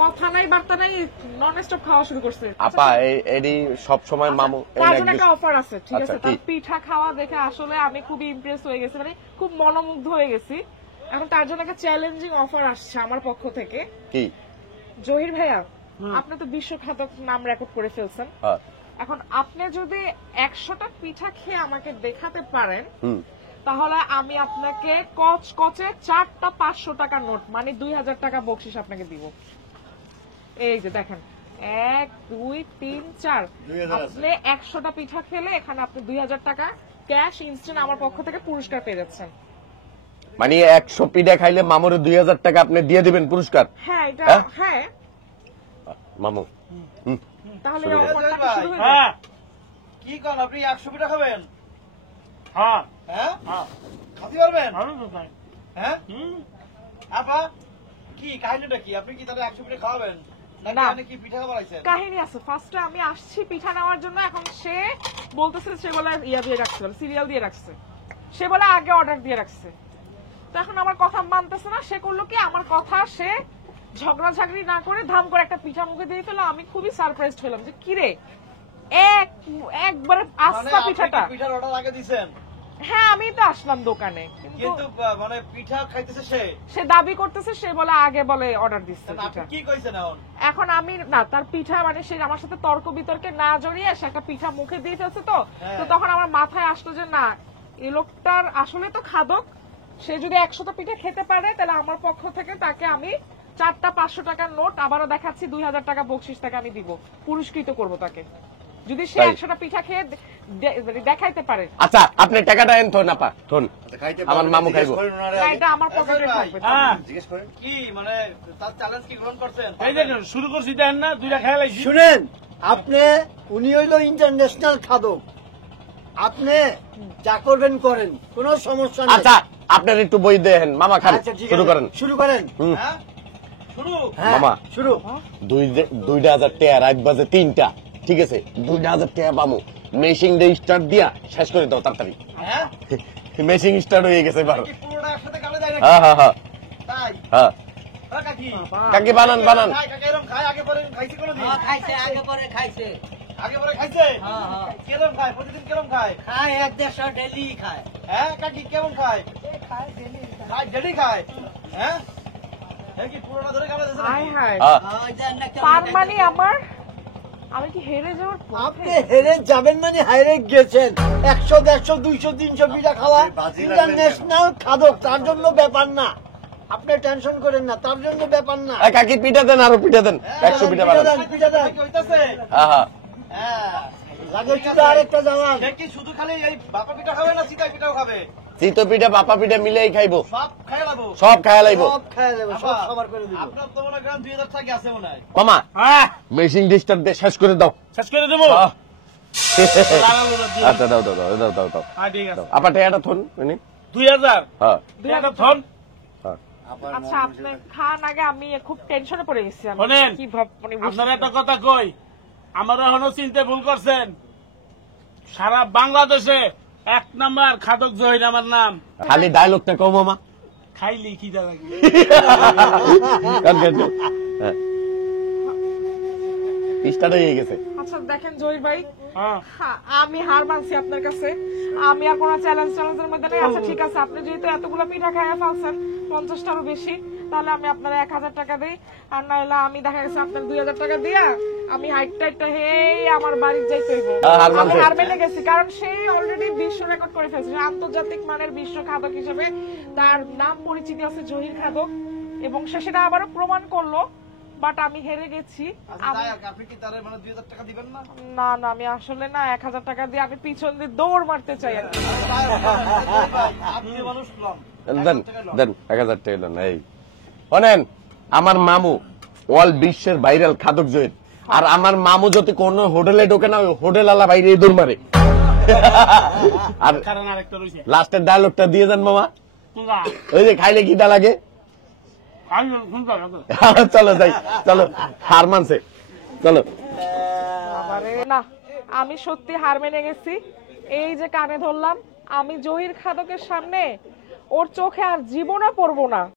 কথা নাই বার্তা নাই, নন স্টপ খাওয়া শুরু করছে। আপা এডি সব সময় মামু তার জন্য একটা অফার আছে, ঠিক আছে? আচ্ছা, তার কি? পিঠা খাওয়া দেখে আসলে আমি খুবই ইমপ্রেস হয়ে গেছি, মানে খুব মনোমুগ্ধ হয়ে গেছি। এখন তার জন্য একটা চ্যালেঞ্জিং অফার আসছে আমার পক্ষ থেকে। কি? জহির ভাইয়া, আপনি তো বিশ্বখ্যাতক নাম রেকর্ড করে ফেলছেন। এখন আপনি যদি 100টা পিঠা খেয়ে আমাকে দেখাতে পারেন, তাহলে আমি আপনাকে কচকচে 4টা 500 টাকা নোট, মানে 2000 টাকা বকশিস আপনাকে দিব। এই যে দেখেন, 1 2 3 4, আপনি 100টা পিঠা খেলে এখানে আপনি 2000 টাকা ক্যাশ ইনস্ট্যান্ট আমার পক্ষ থেকে পুরস্কার পেয়ে যাচ্ছেন। মানে 100 পিঠা খাইলে মামুর 2000 টাকা আপনি দিয়ে দিবেন পুরস্কার? হ্যাঁ, এটা হ্যাঁ মামু। তাহলে হ্যাঁ, কি কোন আপনি 100 পিঠা খাবেন? হ্যাঁ হ্যাঁ খাতে পারবেন? হ্যাঁ আপা, কি কাহিনীটা কি? আপনি কি তাহলে 100 পিঠা খাওয়াবেন? কি পিঠা খাবার আইছেন? কাহিনী আছে। ফার্স্টে আমি আসছি পিঠা নেওয়ার জন্য, এখন সে বলতেছে সে বলে ইয়া দিয়ে রাখছে, সিরিয়াল দিয়ে রাখছে, সে বলে আগে অর্ডার দিয়ে রাখছে। তো এখন আমার কথা মানতেছে না। সে করলো কি, আমার কথা সে ঝগড়াঝাগড়ি না করে ধাম করে একটা পিঠা মুখে দিয়ে ফেলো। আমি খুবই সারপ্রাইজড হলাম যে কিরে একবারে আস্তা পিঠাটা। পিঠার অর্ডার আগে দিবেন? হ্যাঁ, আমি তো আসলাম দোকানে, কিন্তু মানে পিঠা খাইতেছে সে দাবি করতেছে, সে বলে আগে বলে অর্ডার দিচ্ছে। আপনি কি কইছেন এখন আমি না, তার পিঠা মানে সে আমার সাথে তর্ক বিতর্কে না জড়িয়ে সে একটা পিঠা মুখে দিয়ে ফেলছে। তো তখন আমার মাথায় আসলো যে না, এই লোকটার আসলে তো খাদক। সে যদি 100টা পিঠা খেতে পারে, তাহলে আমার পক্ষ থেকে তাকে আমি 4টা 500 টাকার নোট আবারও দেখাচ্ছি, 2000 টাকা বকশিস তাকে আমি দিব, পুরস্কৃত করব তাকে, যদি সে 100টা পিঠা খেয়ে দেখাইতে পারে। আচ্ছা, আপনি টাকাটা এন থন আপা, থন। আমার মামু খাইবো। এটা আমার পকেটে থাকবে। জিজ্ঞেস করেন কি, মানে তার চ্যালেঞ্জ কি গ্রহণ করছেন? এই দেখুন, শুরু করছি দেন না, দুইটা খেয়ে লাইছি। শুনেন, আপনি উনি হইল ইন্টারন্যাশনাল খাদক, আপনি যা করবেন করেন, কোনো সমস্যা নেই। আচ্ছা, আপনার একটু বই দেন মামা, খান। শুরু করেন, শুরু করেন। হ্যাঁ শুরু মামা। শুরু। 2000 টাকা, রাত বাজে 3টা, ঠিক আছে? 2000 টাকা পামু। মেশিন দিয়ে স্টার্ট দিয়া শেষ করে দাও তাড়াতাড়ি। হ্যাঁ, মেশিন স্টার্ট হয়ে গেছে এবার। কি পুরোটা একসাথে গালে দেয় নাকি? হ্যাঁ হ্যাঁ হ্যাঁ তাই? হ্যাঁ। কাকি কাকি বানান বানান। কাকি এরকম খায় আগে পরে খাইছে কোনদিন? খাইছে, আগে পরে খাইছে। আগে পরে খাইছে? কেরম খায়? প্রতিদিন কেরম খায়? খায় 1-1.5 ডেলি খায়। হ্যাঁ কাকি কেমন খায়? খায় ডেলি খায়। হ্যাঁ কি পুরোটা ধরে গালে দিয়েছে হায় নাকি? হায়, হ্যাঁ। তার মানে আমি কি হেরে যাওয়ার আপনি হেরে যাবেন মানে হাইরে গেছেন। 100, 150, 200, 300 পিঠা খাওয়া ইন্টারন্যাশনাল খাদক, তার জন্য ব্যাপার না। আপনি টেনশন করেন না, তার জন্য ব্যাপার না। কাকি পিঠা দেন, আরো পিঠা দেন, 100 পিঠা বানান। পিঠা দেন। কি হইতাছে? হ্যাঁ হ্যাঁ। হ্যাঁ লাগে চুলা আরেকটা জানান। সে কি শুধু খালি এই বাপা পিঠা খাবে না চিতা পিঠাও খাবে? চিতো পিঠা বাপা পিঠা মিলেই খাইবো, সব খাই লাবো? সব খাইয়া লাইবো। সব খায় দেবো, সব সবার করে দিব। আপনার তো মনে করেন 2000 টাকা আছে মনে হয়। মামা, হ্যাঁ, মেশিন ডিস্টার্ব দিয়ে শেষ করে দাও। শেষ করে দেবো। আহ। লাগালো না, দিয়ে। আচ্ছা, দাও দাও দাও দাও দাও দাও। হ্যাঁ, ঠিক আছে। আপা টাকাটা থন। 2000 হ্যাঁ 2000 ধন। আচ্ছা, আপনি খান আগে, আমি খুব টেনশনে পড়ে গেছি। আমি শোনেন, কি ভাব মানে আপনার একটা কথা কই, আমার এখনো চিনতে ভুল করছেন। সারা বাংলাদেশে 1 নাম্বার খাদক জহির আমার নাম। খালি ডায়লগটা কম মামা। খাইলি কি দা লাগে। স্টার্ট হয়ে গেছে। আচ্ছা দেখেন জহির ভাই, হ্যাঁ, আমি হার মানছি আপনার কাছে। আমি আর কোন চ্যালেঞ্জের মধ্যে নেই। আচ্ছা ঠিক আছে, আপনি যেহেতু এতগুলো পিঠা খাইয়া ফেলছেন, 50টারও বেশি, তাহলে আমি আপনার 1000 টাকা দিই। আর নাহলে আমি দেখা গেছে আপনার 2000 টাকা দিয়া আমি হাইটটা হেই আমার বাড়ির যাইতে হইব। আমি হার মেনে গেছি, কারণ সেই অলরেডি বিশ্ব রেকর্ড করে ফেলছে। আন্তর্জাতিক মানের বিশ্ব খাদক হিসেবে তার নাম পরিচিতি আছে জহির খাদক, এবং সে সেটা আবারও প্রমাণ করলো। বাট আমি হেরে গেছি। আপনি কি তার মানে 2000 টাকা দিবেন না? না না, আমি আসলে না 1000 টাকা দিয়ে আমি পিছন দিয়ে দৌড় মারতে চাই আর কি। আপনি মানুষ কম দেন দেন 1000 টাকা দেন। এই শোনেন, আমার মামু অল বিশ্বের ভাইরাল খাদক জহির। আর আমার মামু যদি কোনো হোটেলে ঢোকে না, ওই হোটেল আলা বাইরে দৌড় মারে। আর কারণ আরেকটা রয়েছে। লাস্টের ডায়লগটা দিয়ে দেন মামা। না, ওই যে খাইলে কিটা লাগে। আমি শুনতে হবে। চলো যাই, চলো। হার মানছে, চলো। না, আমি সত্যি হার মেনে গেছি। এই যে কানে ধরলাম, আমি জহির খাদকের সামনে ওর চোখে আর জীবনে পড়বো না।